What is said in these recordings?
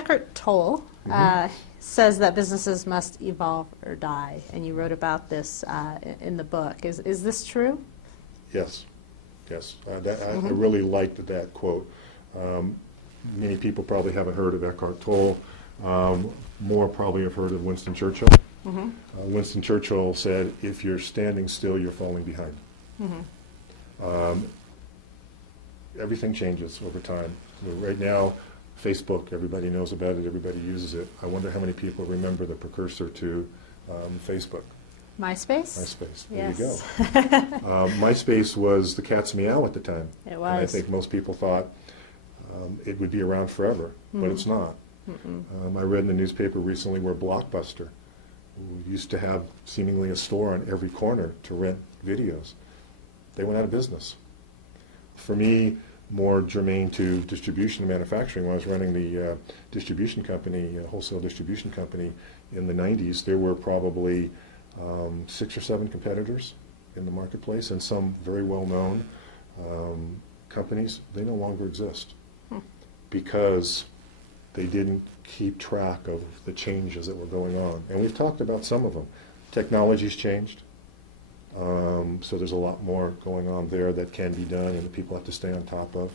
Eckhart Tolle says that businesses must evolve or die, and you wrote about this in the book. Is this true? Yes, yes. I really liked that quote. Many people probably haven't heard of Eckhart Tolle. More probably have heard of Winston Churchill. Winston Churchill said, if you're standing still, you're falling behind. Everything changes over time. Right now, Facebook, everybody knows about it, everybody uses it. I wonder how many people remember the precursor to Facebook. MySpace? MySpace, yes. There you go. MySpace was the cat's meow at the time. It was. And I think most people thought it would be around forever, but it's not. I read in the newspaper recently where Blockbuster, who used to have seemingly a store on every corner to rent videos, they went out of business. For me, more germane to distribution and manufacturing, when I was running the distribution company, wholesale distribution company in the 90s, there were probably 6 or 7 competitors in the marketplace, and some very well-known companies. They no longer exist because they didn't keep track of the changes that were going on. And we've talked about some of them. Technology's changed. So there's a lot more going on there that can be done and that people have to stay on top of.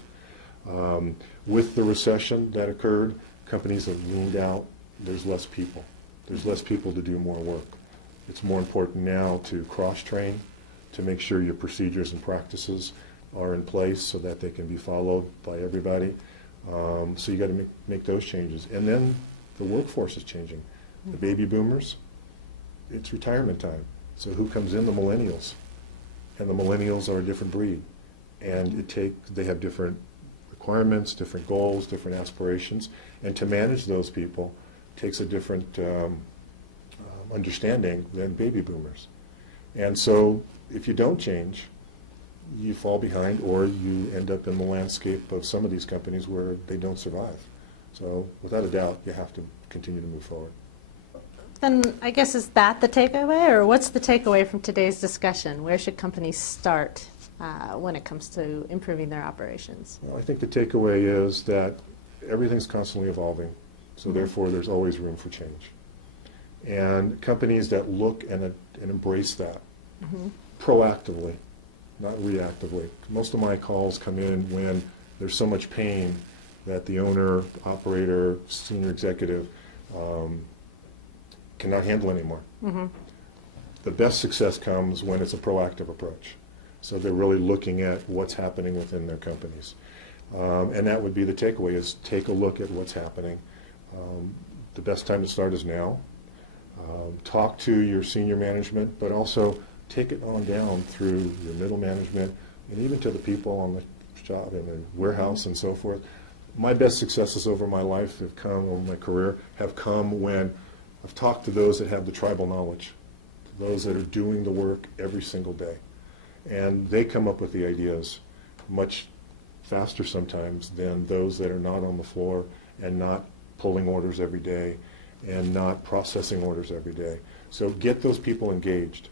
With the recession that occurred, companies have leaned out. There's less people. There's less people to do more work. It's more important now to cross-train, to make sure your procedures and practices are in place so that they can be followed by everybody. So you got to make those changes. And then the workforce is changing. The baby boomers, it's retirement time. So who comes in? The millennials. And the millennials are a different breed. And they have different requirements, different goals, different aspirations. And to manage those people takes a different understanding than baby boomers. And so if you don't change, you fall behind, or you end up in the landscape of some of these companies where they don't survive. So without a doubt, you have to continue to move forward. Then I guess, is that the takeaway, or what's the takeaway from today's discussion? Where should companies start when it comes to improving their operations? Well, I think the takeaway is that everything's constantly evolving, so therefore there's always room for change. And companies that look and embrace that proactively, not reactively. Most of my calls come in when there's so much pain that the owner, operator, senior executive cannot handle anymore. The best success comes when it's a proactive approach. So they're really looking at what's happening within their companies. And that would be the takeaway, is take a look at what's happening. The best time to start is now. Talk to your senior management, but also take it on down through your middle management and even to the people on the job in the warehouse and so forth. My best successes over my life have come, over my career, have come when I've talked to those that have the tribal knowledge, to those that are doing the work every single day. And they come up with the ideas much faster sometimes than those that are not on the floor and not pulling orders every day and not processing orders every day. So get those people engaged.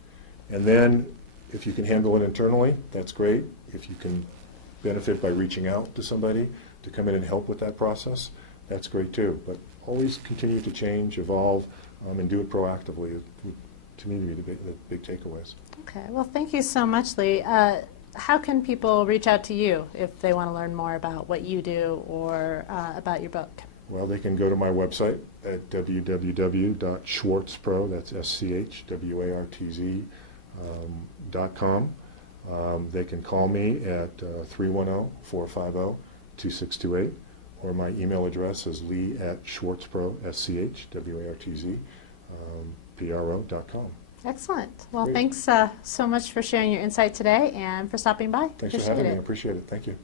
And then if you can handle it internally, that's great. If you can benefit by reaching out to somebody to come in and help with that process, that's great too. But always continue to change, evolve, and do it proactively. To me, to be the big takeaways. Okay, well, thank you so much, Lee. How can people reach out to you if they want to learn more about what you do or about your book? Well, they can go to my website at www.schwartzpro, that's schwartz.com. They can call me at 310-450-2628, or my email address is lee@schwartzpro, schwartz.pro.com. Excellent. Well, Great. Thanks so much for sharing your insight today and for stopping by. Thanks for having me. I appreciate it. Thank you.